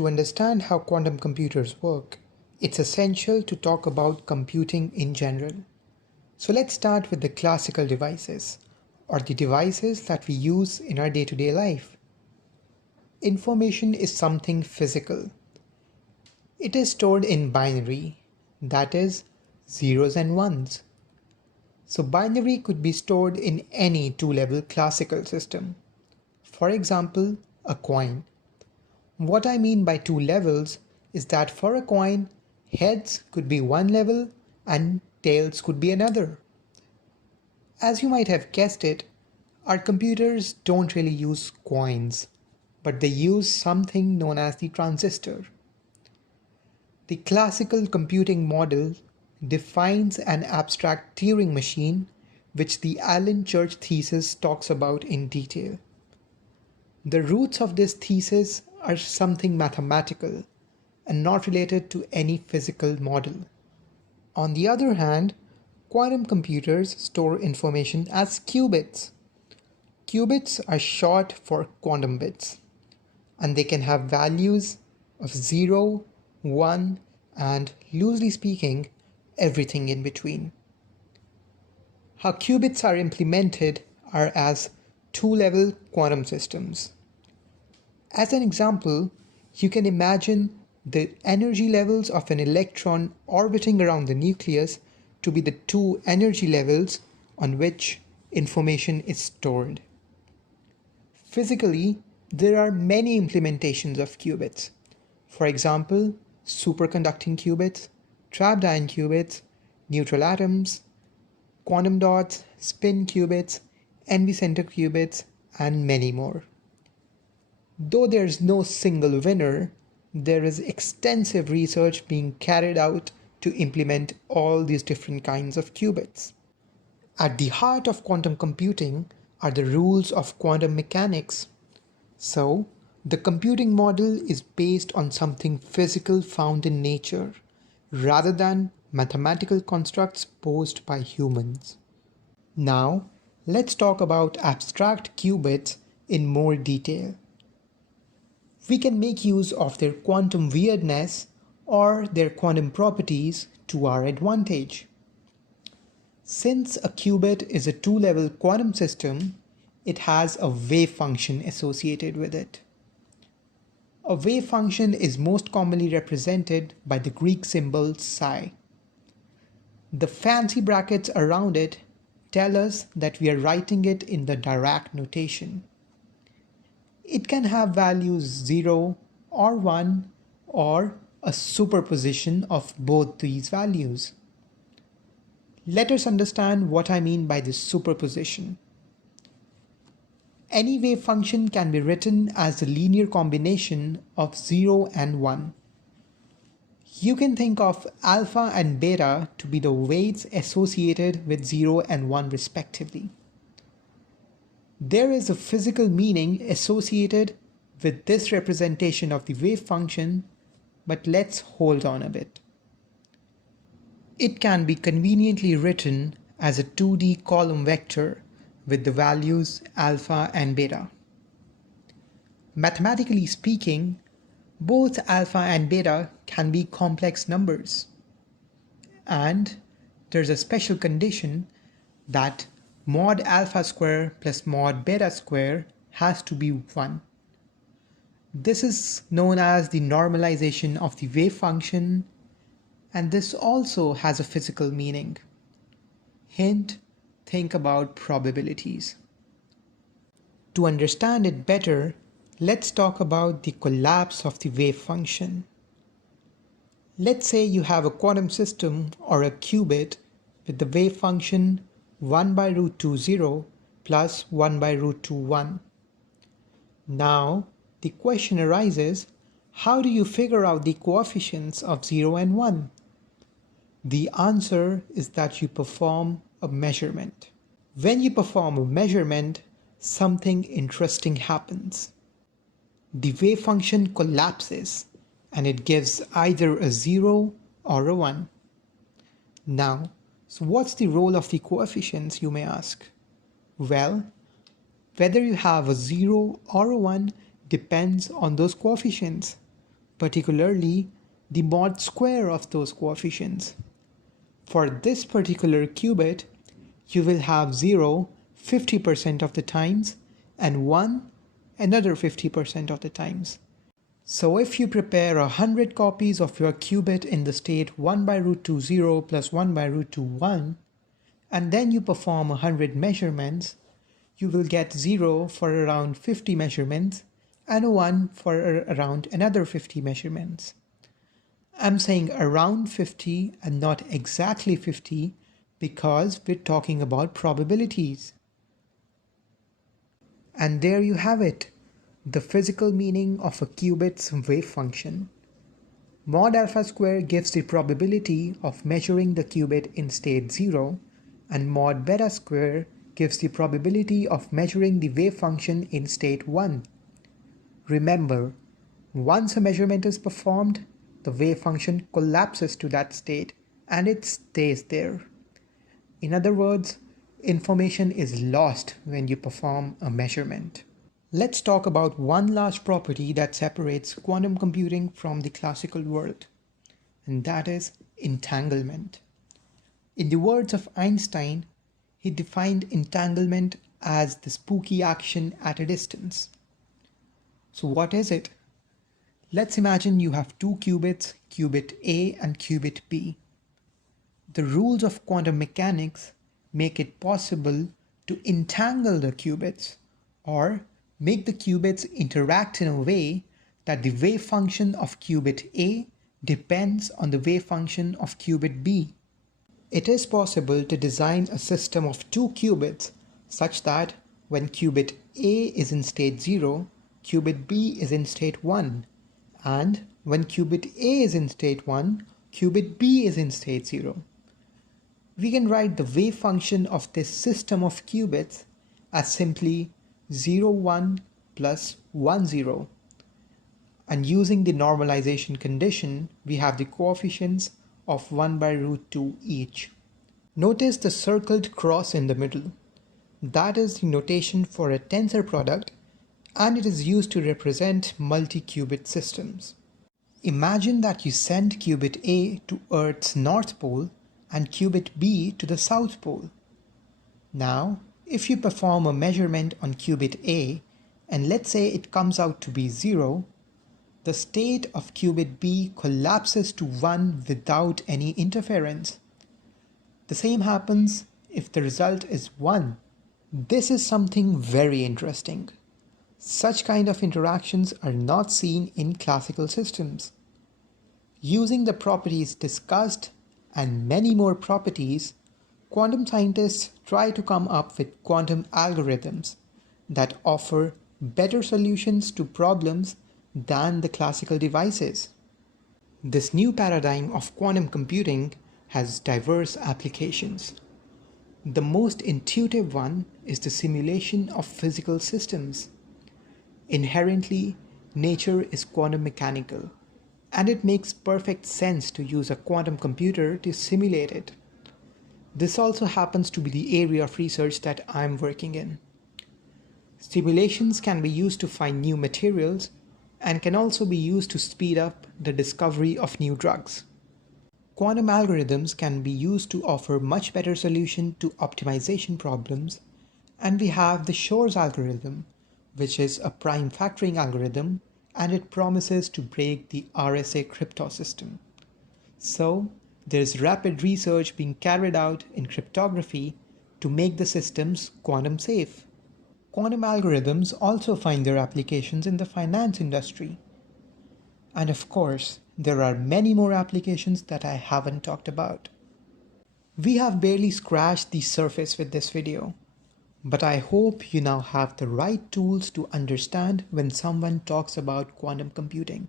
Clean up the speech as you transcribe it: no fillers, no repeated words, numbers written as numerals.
To understand how quantum computers work, it's essential to talk about computing in general. So let's start with the classical devices, or the devices that we use in our day-to-day life. Information is something physical. It is stored in binary, that is, zeros and ones. So binary could be stored in any two-level classical system. For example, a coin. What I mean by two levels is that for a coin, heads could be one level and tails could be another. As you might have guessed it, our computers don't really use coins, but they use something known as the transistor. The classical computing model defines an abstract Turing machine, which the Alan Church thesis talks about in detail. The roots of this thesis are something mathematical and not related to any physical model. On the other hand, quantum computers store information as qubits. Qubits are short for quantum bits, and they can have values of 0, 1, and loosely speaking, everything in between. How qubits are implemented are as two-level quantum systems. As an example, you can imagine the energy levels of an electron orbiting around the nucleus to be the two energy levels on which information is stored. Physically, there are many implementations of qubits. For example, superconducting qubits, trapped ion qubits, neutral atoms, quantum dots, spin qubits, NV center qubits, and many more. Though there is no single winner, there is extensive research being carried out to implement all these different kinds of qubits. At the heart of quantum computing are the rules of quantum mechanics. So, the computing model is based on something physical found in nature, rather than mathematical constructs posed by humans. Now, let's talk about abstract qubits in more detail. We can make use of their quantum weirdness or their quantum properties to our advantage. Since a qubit is a two-level quantum system, it has a wave function associated with it. A wave function is most commonly represented by the Greek symbol psi. The fancy brackets around it tell us that we are writing it in the Dirac notation. It can have values 0 or 1 or a superposition of both these values. Let us understand what I mean by this superposition. Any wave function can be written as a linear combination of 0 and 1. You can think of alpha and beta to be the weights associated with 0 and 1 respectively. There is a physical meaning associated with this representation of the wave function, but let's hold on a bit. It can be conveniently written as a 2D column vector with the values alpha and beta. Mathematically speaking, both alpha and beta can be complex numbers. And there's a special condition that mod alpha square plus mod beta square has to be 1. This is known as the normalization of the wave function, and this also has a physical meaning. Hint, think about probabilities. To understand it better, let's talk about the collapse of the wave function. Let's say you have a quantum system or a qubit with the wave function 1 by root 2 0 plus 1 by root 2 1. Now, the question arises, how do you figure out the coefficients of 0 and 1? The answer is that you perform a measurement. When you perform a measurement, something interesting happens. The wave function collapses and it gives either a 0 or a 1. Now, so what's the role of the coefficients, you may ask? Well, whether you have a 0 or a 1 depends on those coefficients. particularly the mod square of those coefficients. For this particular qubit, you will have 0 50% of the times and 1 another 50% of the times. So if you prepare 100 copies of your qubit in the state 1 by root 2 0 plus 1 by root 2 1, and then you perform 100 measurements, you will get 0 for around 50 measurements and 1 for around another 50 measurements. I'm saying around 50 and not exactly 50 because we're talking about probabilities. And there you have it, the physical meaning of a qubit's wave function. Mod alpha square gives the probability of measuring the qubit in state 0, and mod beta square gives the probability of measuring the wave function in state 1. Remember, once a measurement is performed, the wave function collapses to that state and it stays there. In other words, information is lost when you perform a measurement. Let's talk about one last property that separates quantum computing from the classical world, and that is entanglement. In the words of Einstein, he defined entanglement as the spooky action at a distance. So what is it? Let's imagine you have two qubits, qubit A and qubit B. The rules of quantum mechanics make it possible to entangle the qubits, or make the qubits interact in a way that the wave function of qubit A depends on the wave function of qubit B. It is possible to design a system of two qubits such that when qubit A is in state 0, qubit B is in state 1, and when qubit A is in state 1, qubit B is in state 0. We can write the wave function of this system of qubits as simply 0 1 plus 1 0. And using the normalization condition, we have the coefficients of 1 by root 2 each. Notice the circled cross in the middle. That is the notation for a tensor product, and it is used to represent multi-qubit systems. Imagine that you send qubit A to Earth's North Pole and qubit B to the South Pole. Now, if you perform a measurement on qubit A, and let's say it comes out to be 0, the state of qubit B collapses to 1 without any interference. The same happens if the result is 1. This is something very interesting. Such kind of interactions are not seen in classical systems. Using the properties discussed and many more properties, quantum scientists try to come up with quantum algorithms that offer better solutions to problems than the classical devices. This new paradigm of quantum computing has diverse applications. The most intuitive one is the simulation of physical systems. Inherently, nature is quantum mechanical, and it makes perfect sense to use a quantum computer to simulate it. This also happens to be the area of research that I'm working in. Simulations can be used to find new materials and can also be used to speed up the discovery of new drugs. Quantum algorithms can be used to offer much better solution to optimization problems, and we have the Shor's algorithm, which is a prime factoring algorithm, and it promises to break the RSA cryptosystem. So, there is rapid research being carried out in cryptography to make the systems quantum safe. Quantum algorithms also find their applications in the finance industry. And of course, there are many more applications that I haven't talked about. We have barely scratched the surface with this video, but I hope you now have the right tools to understand when someone talks about quantum computing.